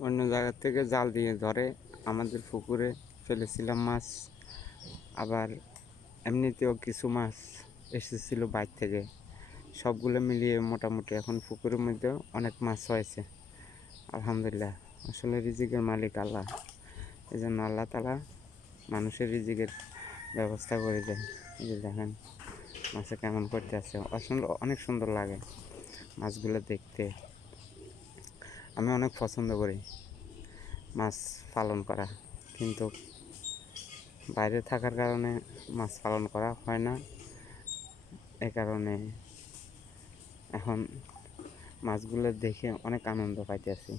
অন্য জায়গা থেকে জাল দিয়ে ধরে আমাদের পুকুরে ফেলেছিলাম মাছ। আবার এমনিতেও কিছু মাছ এসেছিল বাইর থেকে। সবগুলো মিলিয়ে মোটামুটি এখন পুকুরের মধ্যে অনেক মাছ হয়েছে। আলহামদুলিল্লাহ, আসলে রিজিকের মালিক আল্লাহ। এই জন্য আল্লাহ তালা মানুষের রিজিকের ব্যবস্থা করে দেয়। যে দেখেন, মাছে কেমন করতে আছে। অনেক সুন্দর লাগে মাছগুলো দেখতে। আমি অনেক পছন্দ করি মাছ পালন করা। কিন্তু বাইরে থাকার কারণে মাছ পালন করা হয় না। এ কারণে এখন মাছগুলো দেখে অনেক আনন্দ পাইতেছি।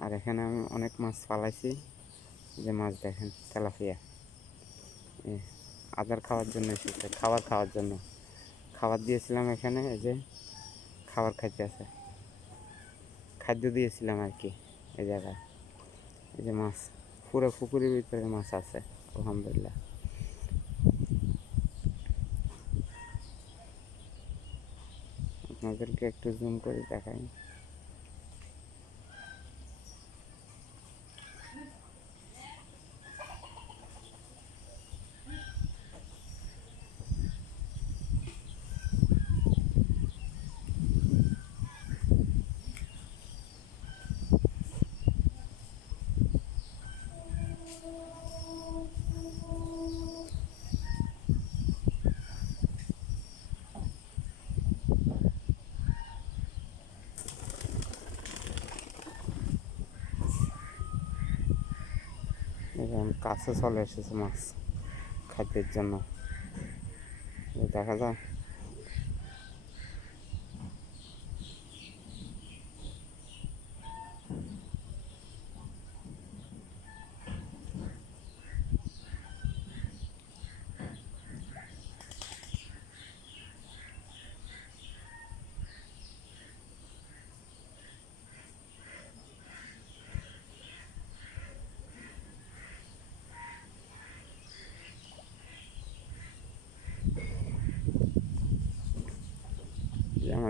আর এখানে আমি অনেক মাছ পালাইছি। যে মাছ দেখেন, তেলাপিয়া। আদার খাওয়ার জন্য এসেছে, খাবার খাওয়ার জন্য। খাবার দিয়েছিলাম এখানে, এই যে খাবার খাইতে আছে। খাদ্য দিয়েছিলাম আর কি, এই জায়গায়। এই যে মাছ, পুরো পুকুরের ভিতরে মাছ আছে, আলহামদুলিল্লাহ। আপনাদেরকে একটু জুম করে দেখাই। এবং কাছে চলে এসেছে মাছ খাদ্যের জন্য। দেখা যায়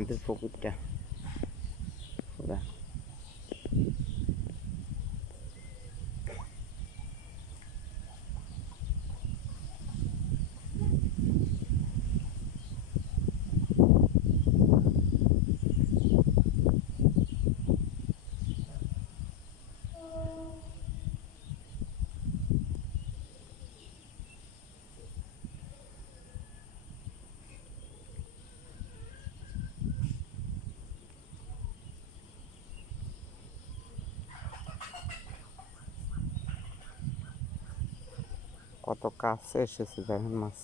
যে আমাদের পুকুরটা পুরা কত কাছে এসেছে দেখেন মাছ